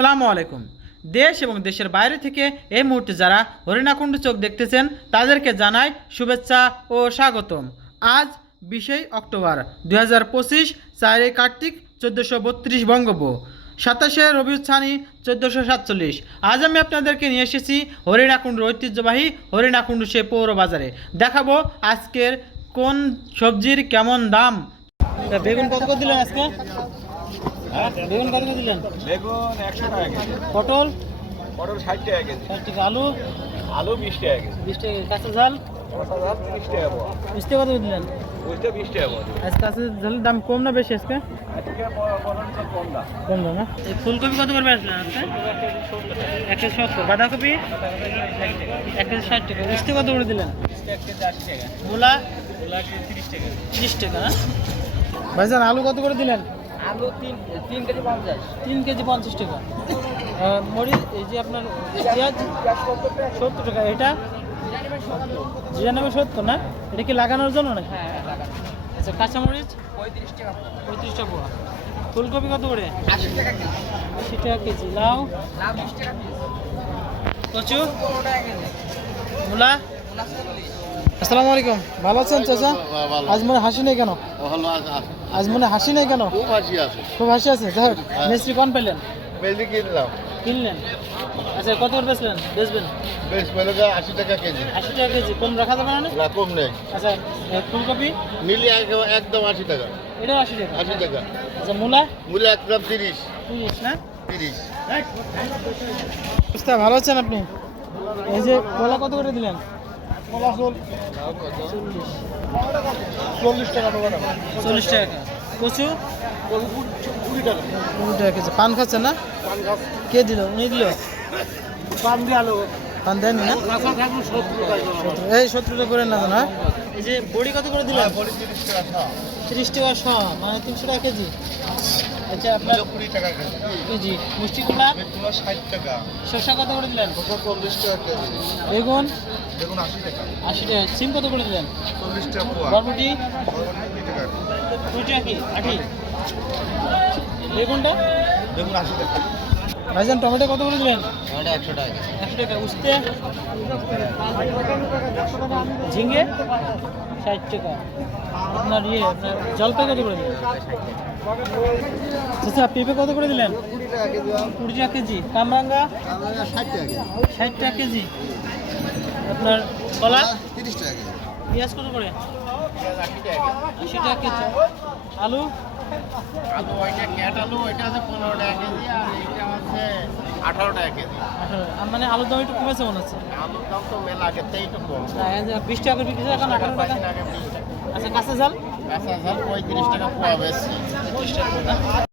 আসসালামু আলাইকুম। দেশ এবং দেশের বাইরে থেকে এই মুহূর্তে যারা হরিণাকুণ্ড চোখ দেখতেছেন তাদেরকে জানাই শুভেচ্ছা ও স্বাগতম। আজ 20 অক্টোবর 2025, 4 কার্তিক 1432 বঙ্গব, 27 রবিউল ছানি 1447। আজ আমি আপনাদেরকে নিয়ে এসেছি হরিণাকুণ্ডুর ঐতিহ্যবাহী হরিণাকুণ্ডু সে পৌর বাজারে। দেখাবো আজকের কোন সবজির কেমন দাম। বেগুন কত করে দিলেন আজকে? বেগুন কত করে দিলেন? বেগুন 100 টাকা কেজি। পটল পটল 60 টাকা কেজি। 60 টাকা, আলু আলু 20 টাকা কেজি। 20 টাকা, কাঁচা ঝাল 30 টাকা পাওয়া। 20 টাকা কত করে দিলেন? ওইটা 20 টাকা পাওয়া। আজকে কাঁচা ঝালের দাম কম না বেশি আজকে? আজকে পটল কম দাম। কম দাম না? এই ফুলকপি কত করে বেচলেন আজকে? 1 কেজি 70। বাঁধাকপি 1 কেজি 60 টাকা। মিষ্টি কত করে দিলেন? 1 কেজি 80 টাকা। মূলা 30 টাকা। 30 টাকা না? ভাইজান আলু কত করে দিলেন? আলু 3 কেজি 50। 3 কেজি 50 টাকা। মরিচ এই যে আপনার পেঁয়াজ 70 টাকা। এটা 99-70 না? এটা কি লাগানোর জন্য না? হ্যাঁ, লাগানো। আচ্ছা, কাঁচামরিচ 35 টাকা। 35 টাকা পোয়া। ফুলকপি কত করে? 80 টাকা কেজি। 80 টাকা কেজি। লাউ লাউ 20 টাকা পিস। কচু 15 টাকা কেজি। মূলা। মূলা 40। আসসালামু আলাইকুম। ভালো আছেন চাচা? আজ মনে হাসি নেই কেন? আজ মনে হাসি নেই কেন? খুব হাসি আছে। খুব হাসি আছে। যাই হোক, মিষ্টি কোন পেলেন? বেশি কিনলাম, কিনলেন? আচ্ছা, কত করে বেচলেন? বেচবেন? বেশ মেলেগা 80 টাকা কেজি। 80 টাকা কেজি। কম রাখা যাবে না? না, কম নেই। আচ্ছা, ফুলকপি নিলে একদম 80 টাকা। এটা 80 টাকা। 80 টাকা। আচ্ছা, মূলা মূল্য একদম 30। 30 না? 30। বুঝতে ভালো আছেন আপনি? এই যে কলা কত করে দিলেন? 40 টাকা। 40 টাকা। কচু 20 টাকা। 20 টাকা কেজি। পান খাচ্ছেন না? পান গাছ কে দিল? উনি দিল? পান দিয়ে আলো। পান দেননি না? কাঁচা থাকলে 70 টাকা। এই 70 টাকা করে না না? এই যে বড়ি কত করে দিলেন? বড়ি 30 টাকা। 30 টাকা শ, মানে 300 টাকা কেজি। আচ্ছা, আপনার 20 টাকা কেজি। মিষ্টি কুমড়া বেগুন 60 টাকা। শসা কত করে দিলেন? 40 টাকা কেজি। বেগুন বেগুন 80 টাকা। 80 টাকা। সিম কত করে দিলেন? 40 টাকা পোয়া। বরবটি 20 টাকা। 2 টাকা কি? 80। বেগুনটা বেগুন 80 টাকা। ভাইজান টমেটো কত করে দিলেন? এটা 100 টাকা। 100 টাকা। উস্তে ঝিঙ্গে 60 টাকা। আপনার আপনার জলপাই কত করে দিলেন? আচ্ছা, পেঁপে কত করে দিলেন? 20 টাকা কেজি। 20 টাকা কেজি। কামরাঙ্গা 60 টাকা কেজি। 60 টাকা কেজি। আপনার কলা 30 টাকা কেজি। পেঁয়াজ কত করে? 80 টাকা কেজি। আলু আলু ওইটা ক্যাট আলু, ওইটা আছে 15 টাকা কেজি, আর এইটা আছে 18 টাকা কেজি। 18। মানে আলুর দাম একটু কমেছে মনে হচ্ছে। আলুর দাম তো মেলা আগের থেকে একটু কম। 20 টাকা করে বিক্রি হচ্ছে, এখন 18 টাকা। আগে 20 টাকা। আচ্ছা, কাঁচা ঝাল কাঁচা ঝাল 35 টাকা পোয়া বেশি। 30 টাকা।